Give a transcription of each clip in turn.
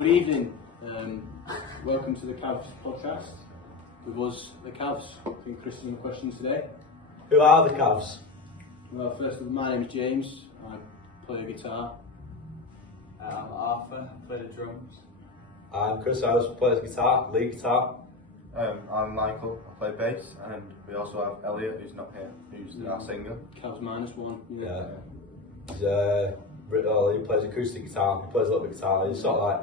Good evening. Welcome to the Cavs podcast. With us, the Cavs. I think Chris has some questions today. Who are the Cavs? Well, first of all, my name is James. I play the guitar. I'm Arthur, I play the drums. I'm Chris, I also play guitar, lead guitar. I'm Michael, I play bass, and we also have Elliot, who's not here, who's our singer. Cavs -1. Yeah. He plays acoustic guitar, he plays a little bit of guitar, he's sort of like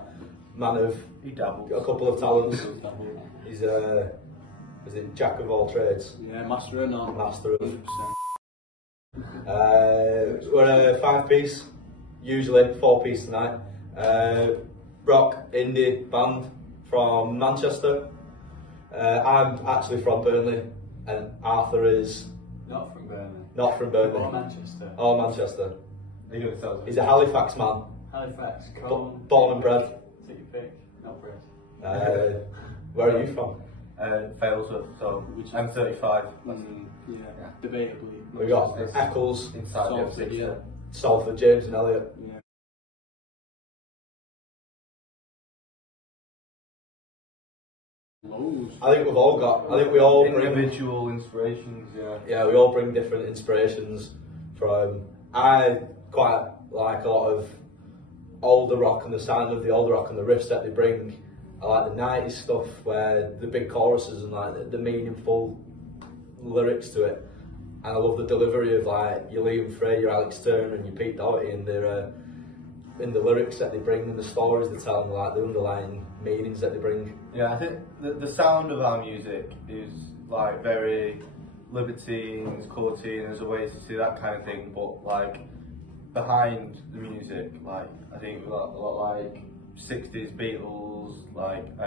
man of He dabbles. a couple of talents. He's is it jack of all trades? Yeah, master of none. Master of. 100%. We're a 5-piece, usually 4-piece tonight. Rock indie band from Manchester. I'm actually from Burnley, and Arthur is Not from Birmingham. not from Burnley. Or Manchester. Or Manchester. Are you going to tell us? He's a Halifax man, Halifax, Colne. born and bred. Take your pick. Not bred. Where are you from? Failsworth, so Which is- I'm 35. Yeah, debatably. We got Manchester. Eccles, Inside the Salford, M6. yeah. Salford, James and Elliot. Yeah. Loads. I think we all bring, Individual inspirations, yeah. we all bring different inspirations from. I quite like a lot of older rock and the sound of the older rock and the riffs that they bring. I like the 90s stuff where the big choruses and like the meaningful lyrics to it. And I love the delivery of like your Liam Frey, your Alex Turner and your Pete Doherty and their in the lyrics that they bring and the stories they tell and like the underlying meanings that they bring. Yeah, I think the sound of our music is like very libertines, quality, and there's a way to see that kind of thing, but like behind the music, like I think we've got a lot like 60s Beatles, and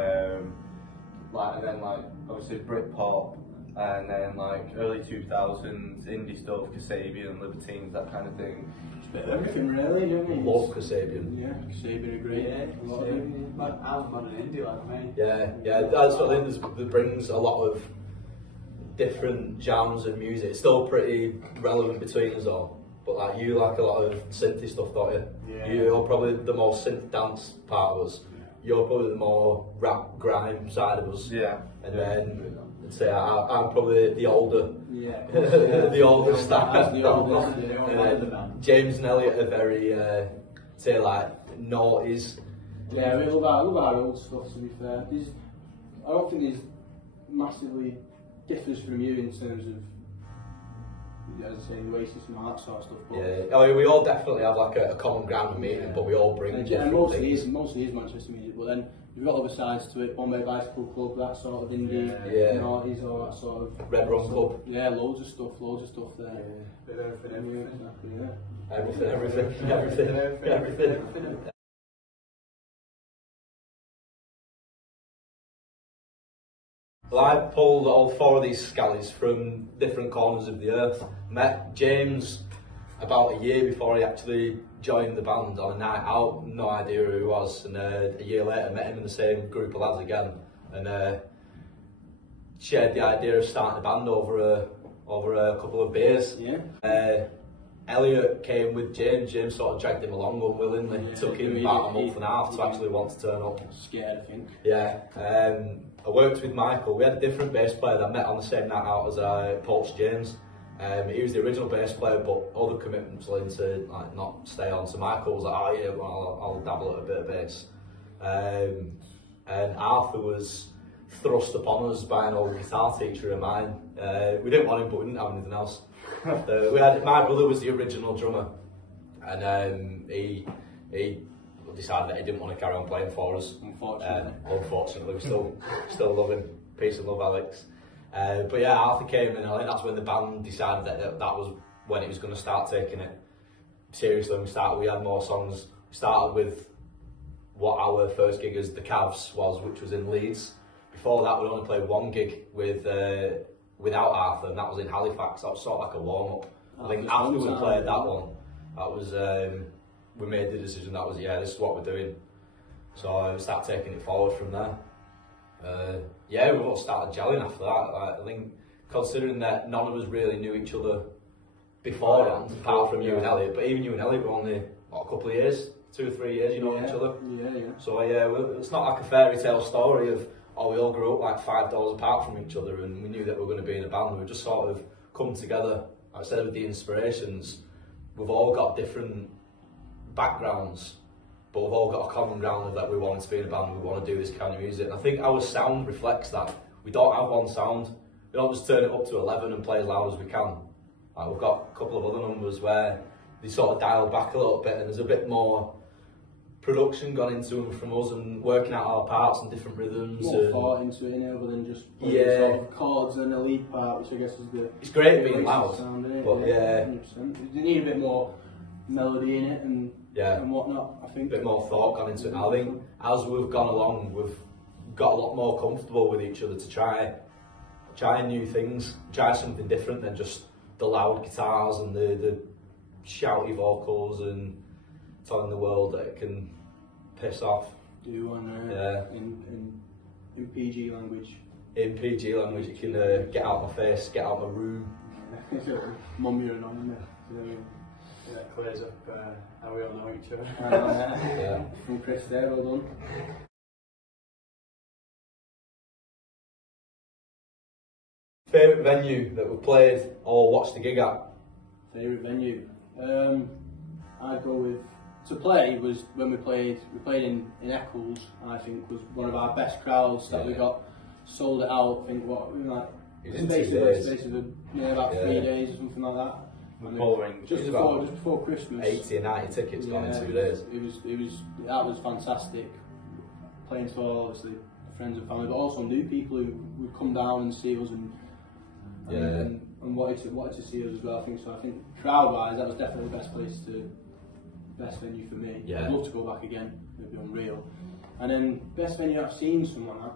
then like obviously Britpop, and then like early 2000s indie stuff, Kasabian, Libertines, that kind of thing. It's a bit of everything, really, you know what I mean? Love Kasabian. Yeah, Kasabian are great. Yeah, A lot of them. I'm a modern indie like me. Yeah, that's what I think that brings a lot of different genres of music. It's still pretty relevant between us all. But like you like a lot of synthy stuff, don't you? Yeah. You're probably the more synth dance part of us. You're probably the more rap grime side of us. Yeah. And then I'd say I'm probably the older, Yeah. the older staff. That's the oldest, And yeah. then James and Elliot are very, say like noughties. Yeah, we love our old stuff, to be fair. I don't think there's massively differs from you in terms of, as I say, Oasis and that sort of stuff. But Yeah, I mean, we all definitely have like a common ground of meaning, but we all bring and different mostly things. is Manchester music, but then you've got other sides to it. Bombay Bicycle Club, that sort of indie, Yeah. noughties, all that sort of Red Rum Club. Yeah, loads of stuff there. Bit of everything. Exactly, yeah. Everything. Well, I pulled all 4 of these scallies from different corners of the earth. Met James about a year before he actually joined the band on a night out, no idea who he was, and a year later met him in the same group of lads again, and shared the idea of starting a band over a couple of beers. Yeah. Elliot came with James. James sort of dragged him along unwillingly. Yeah, Took him he- about a he- month and a half to he- actually want to turn up. Scared, I think. Yeah. I worked with Michael. We had a different bass player that met on the same night out as Poach James. He was the original bass player, but other commitments led him to like not stay on. So Michael was like, "Oh yeah, well, I'll dabble at a bit of bass." And Arthur was thrust upon us by an old guitar teacher of mine. We didn't want him, but we didn't have anything else. My brother was the original drummer, and he decided that he didn't want to carry on playing for us. Unfortunately, we still love him. Peace and love, Alex. But yeah, Arthur came in, and I think that's when the band decided that was when it was going to start taking it seriously. And we had more songs. We started with what our first gig as the Cavs was, which was in Leeds. Before that, we'd only played 1 gig without Arthur, and that was in Halifax. That was sort of like a warm-up. I think after we played that one, that was we made the decision that was this is what we're doing. So we started taking it forward from there. We all started gelling after that. Like, I think considering that none of us really knew each other beforehand, apart from you and Elliot, but even you and Elliot were only a couple of years 2 or 3 years, you know each other. Yeah. So it's not like a fairy tale story of, oh, we all grew up like 5 doors apart from each other and we knew that we were going to be in a band. We've just sort of come together. Like I said, with the inspirations, we've all got different backgrounds, but we've all got a common ground of that we want to be in a band, we want to do this kind of music. And I think our sound reflects that. We don't have one sound. We don't just turn it up to 11 and play as loud as we can. Like, we've got a couple of other numbers where they sort of dial back a little bit and there's a bit more production gone into them from us and working out our parts and different rhythms. More thought into it, other than just sort of chords and a lead part, which I guess is the... It's great being loud, sound, but yeah. 100%. You need a bit more melody in it and whatnot, I think. A bit more thought gone into it. I think as we've gone along, we've got a lot more comfortable with each other to try new things, try something different than just the loud guitars and the shouty vocals and telling the world that it can piss off. Do one in PG language. In PG language, it can get out my face, get out my room. Mum, you're annoying, isn't it? Yeah, it clears up how we all know each other. Yeah. From Chris there, well done. Favourite venue that we've played or watched the gig at? Favourite venue? I'd go with, to play was when we played in Eccles, and I think was one of our best crowds that we got, sold it out, I think space of about 3 days or something like that. Just before Christmas. 80 or 90 tickets gone in 2 days. That was fantastic. Playing to all, obviously, friends and family, but also new people who would come down and see us and wanted to see us as well. I think crowd-wise, that was definitely the best venue for me. Yeah. I'd love to go back again. It'd be unreal. And then best venue I've seen someone at,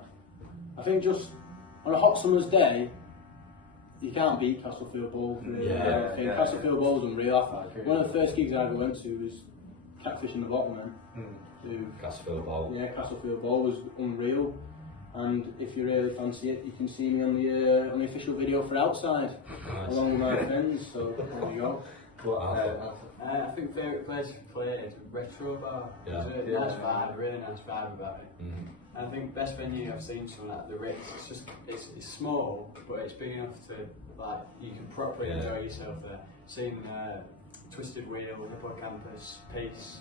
I think just on a hot summer's day, you can't beat Castlefield Bowl. Castlefield Bowl was unreal. One of the first gigs I ever went to was Catfish in the Bottlemen. Castlefield Bowl. Yeah, Castlefield Bowl was unreal. And if you really fancy it, you can see me on the official video for Outside, along with my friends. So there you go. I think favourite place to play is Retro Bar. Yeah. It's a nice vibe, really nice vibe about it. And I think best venue I've seen someone at, the Ritz. It's small, but it's big enough to you can properly enjoy yourself there. Seen Twisted Wheel, Hippocampus, Peace,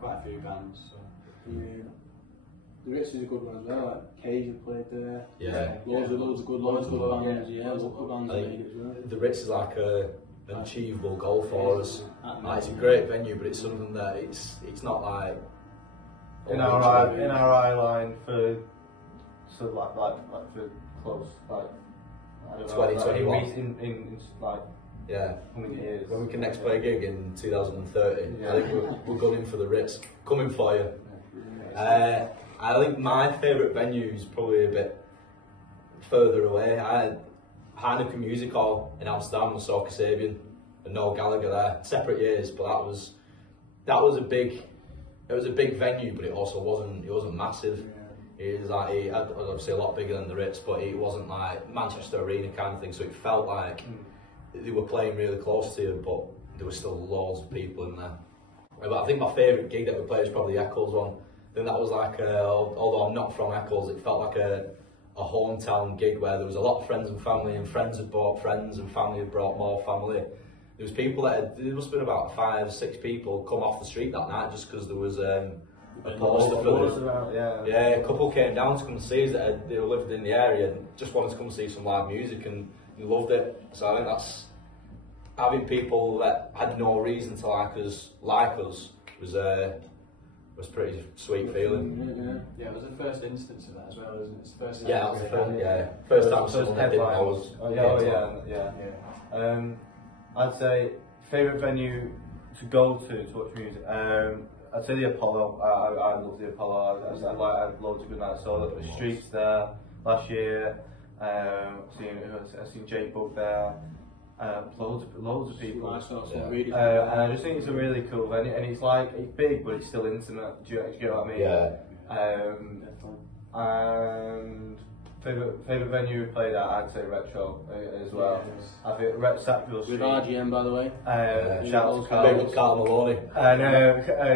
quite a few bands. So. Yeah. The Ritz is a good one as well. Like Cage have played there. Yeah. Loads of good bands. Yeah, local bands made it as well. The Ritz is like an achievable goal for us. It's a great venue, but it's something that it's not like in our eye line for for close I don't know, 2021 in coming years. When we can next play a gig in 2030, I think we're going for the Ritz. Coming for you. I think my favourite venue is probably a bit further away. I had Heineken Music Hall in Amsterdam with Saw Kasabian and Noel Gallagher there. Separate years, but that was a big venue, but it also wasn't massive. It was obviously a lot bigger than the Ritz, but it wasn't like Manchester Arena kind of thing. So it felt like they were playing really close to you, but there were still loads of people in there. But I think my favourite gig that we played was probably the Eccles one. I think that was like, although I'm not from Eccles, it felt like a hometown gig where there was a lot of friends and family, and friends had brought friends and family had brought more family. There was people there must have been about 5 or 6 people come off the street that night just because there was a poster for them. Yeah, a couple came down to come and see us that they lived in the area and just wanted to come see some live music and loved it. So I think that's having people that had no reason to like us was pretty sweet feeling. Yeah, it was the first instance of that as well, isn't it? It's the first that was the first time someone didn't know us. I'd say favourite venue to go to watch music. I'd say the Apollo. I love the Apollo. I had loads of good nights. Saw the Streets there last year. I've seen Jake Bug there. Loads of people. And I just think it's a really cool venue, and it's big, but it's still intimate. Do you get what I mean? Yeah. And Favourite venue we played at, I'd say Retro as well. I think Sackville With Street. RGM, by the way. Shout out to Favourite Carl. Carl Maloney. And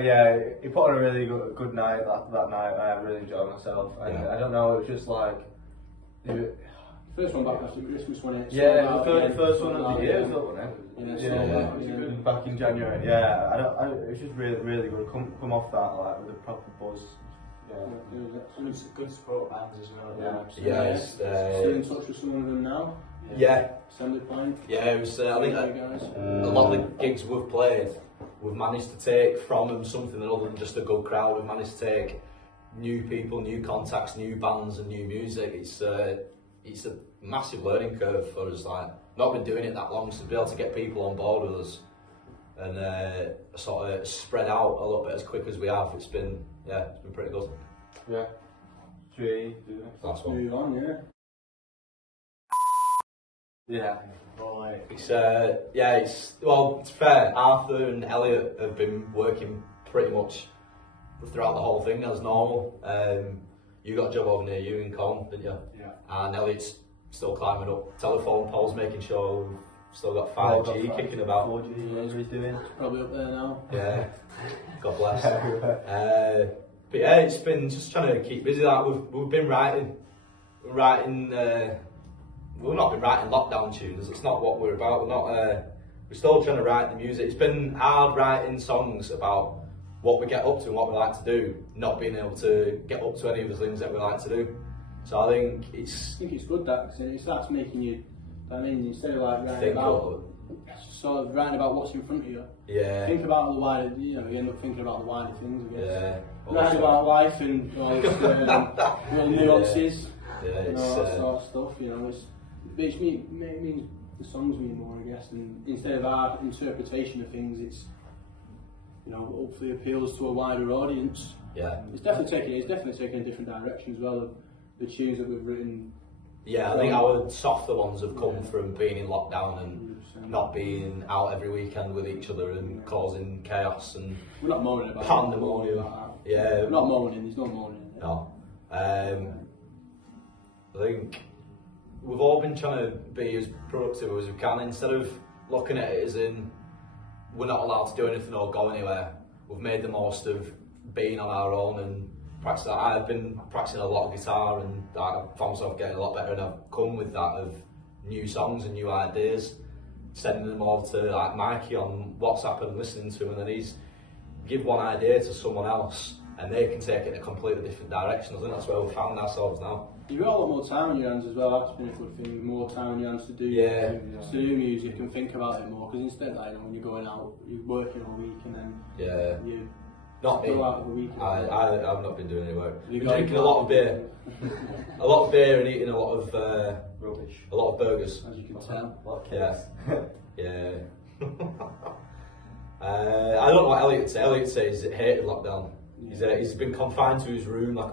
yeah, he put on a really good night that night. I really enjoyed myself. And Yeah. I don't know, it was just like. First one back after Christmas, wasn't it? Yeah, Sold the out again. first one of Sold the out year, again. wasn't it? Yeah, sold out Yeah, again. back in January. Yeah, it was just really good. Come off that like with a proper buzz. Good support bands as well. Yeah. Yeah, Still in touch with some of them now. yeah. Assembly Point. Yeah, it was. I think You guys. a lot of the gigs we've played, we've managed to take from them something other than just a good crowd. We've managed to take new people, new contacts, new bands, and new music. It's a massive learning curve for us. Like, not been doing it that long, so to be able to get people on board with us and sort of spread out a little bit as quick as we have, it's been pretty good. Yeah. Three. Do the Last one. Move on, yeah. Yeah. It's well, it's fair. Arthur and Elliot have been working pretty much throughout the whole thing as normal. You got a job over near you in Con, didn't you? Yeah. And Elliot's still climbing up telephone poles, making sure we've still got 5G kicking about. 4G, whatever he's doing. Probably up there now. Yeah, God bless. But yeah, it's been just trying to keep busy. Like we've been writing. We've not been writing lockdown tunes. It's not what we're about. We're still trying to write the music. It's been hard writing songs about what we get up to and what we like to do, not being able to get up to any of the things that we like to do. So I think it's good that, because it starts making you. I mean, instead of like writing think about sort of writing about what's in front of you, think about the wider. You end up thinking about the wider things. I guess. Yeah. Writing about life and all this, little nuances. Yeah, it's all that sort of stuff. It means the songs mean more, I guess, and instead of our interpretation of things, it's hopefully appeals to a wider audience. Yeah. It's definitely taken a different direction as well. The tunes that we've written. Yeah, I think our softer ones have come from being in lockdown and 100%. not being out every weekend with each other and causing chaos and We're not moaning about pandemonium. it. Yeah. We're not moaning. There's no moaning. No. I think we've all been trying to be as productive as we can. Instead of looking at it as in we're not allowed to do anything or go anywhere, we've made the most of being on our own and practicing. I've been practicing a lot of guitar and I found myself getting a lot better, and I've come with that of new songs and new ideas, sending them over to like Mikey on WhatsApp and listening to him, and then he's give one idea to someone else and they can take it in a completely different direction. I think that's where we've found ourselves now. You've got a lot more time on your hands as well. That's been a good thing. More time on your hands to do music and think about it more. Because instead, when you're going out, you're working all week and then you not me. go out of the week. I've not been doing any work. You've Been got drinking a lot of beer, and eating a lot of Rubbish. a lot of burgers. As you can tell. Yeah. Yeah. I don't know what Elliot says. Elliot says he hated lockdown. He's been confined to his room like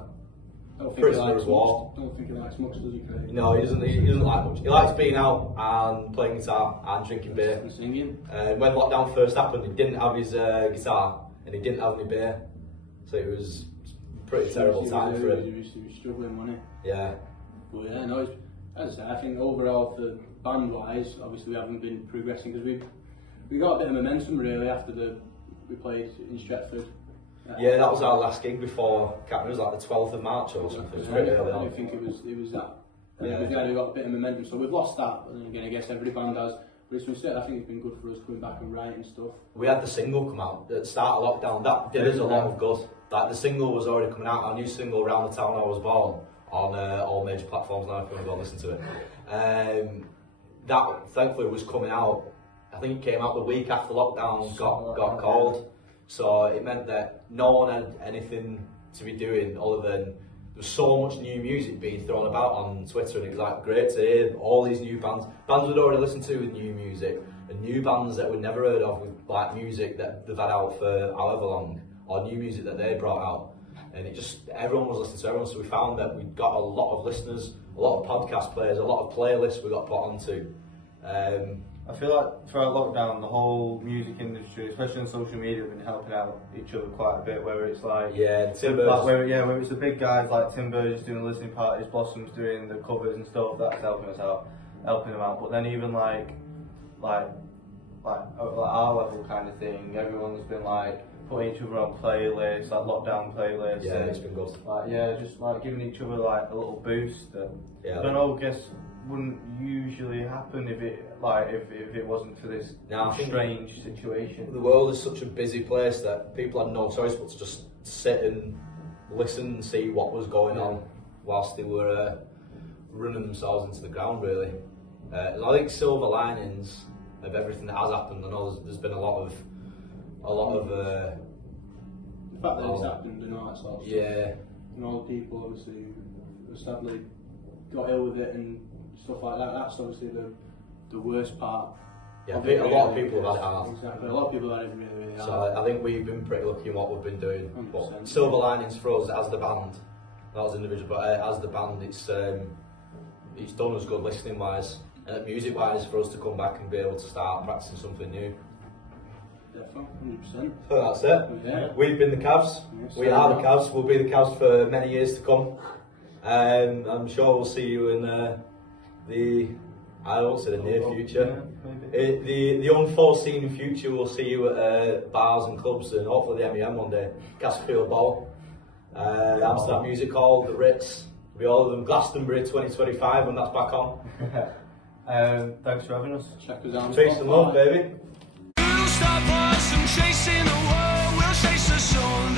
prisoner of war. Don't think he likes much, does he, Craig? No, he doesn't like much. He likes being out and playing guitar and drinking beer. And singing. When lockdown first happened, he didn't have his guitar and he didn't have any beer, so it was a pretty terrible time for him. He was struggling, wasn't he? Yeah. But yeah, no, as I say, I think overall for band-wise, obviously we haven't been progressing because we got a bit of momentum really after we played in Stretford. Yeah, that was our last gig before. It was like the 12th of March or something. It was pretty early on. I think it was that. Yeah. We got a bit of momentum, so we've lost that. But then again, I guess every band has. But instead, I think it's been good for us coming back and writing stuff. We had the single come out at the start of lockdown. That did us a lot of good. Like the single was already coming out. Our new single, "Round the Town I Was Born," on all major platforms now. If you want to go and listen to it, that thankfully was coming out. I think it came out the week after lockdown got called. So it meant that no one had anything to be doing other than there was so much new music being thrown about on Twitter, and it was like great to hear all these new bands we'd already listened to with new music, and new bands that we'd never heard of with like music that they've had out for however long, or new music that they brought out, and it just everyone was listening to everyone. So we found that we got a lot of listeners, a lot of podcast players, a lot of playlists we got put onto. I feel like throughout lockdown, the whole music industry, especially on social media, have been helping out each other quite a bit. Where it's like, where it's the big guys like Tim Burgess doing the listening parties, Blossom's doing the covers and stuff. That's helping them out. But then even like our level kind of thing, everyone's been like putting each other on playlists, like lockdown playlists. Yeah, it's been good. Like just like giving each other like a little boost. Yeah. I don't know. I guess wouldn't usually happen if it wasn't for this strange situation. The world is such a busy place that people had no choice but to just sit and listen and see what was going on whilst they were running themselves into the ground. Really, I think silver linings of everything that has happened. I know there's been a lot of the fact that it's happened and all that sort of stuff. Yeah. And all the people obviously who sadly got ill with it and stuff like that. That's obviously the worst part. Yeah, a lot of people have had it hard. Exactly. A lot of people have had it really, really hard. So I think we've been pretty lucky in what we've been doing. 100%. But silver linings for us as the band, not as individual, but as the band, it's done us good listening wise and music wise for us to come back and be able to start practicing something new. Definitely, 100%. So that's it. Yeah. We've been the Cavs. Yes, We are the Cavs. We'll be the Cavs for many years to come. I'm sure we'll see you in I won't say the near future. The unforeseen future, we'll see you at bars and clubs and hopefully the MEM one day. Casperfield Bowl, Amsterdam Music Hall, the Ritz, be all of them. Glastonbury 2025 when that's back on. Thanks for having us. Check us out. Peace and love, baby. We'll stop us from chasing the world, we'll chase the sun.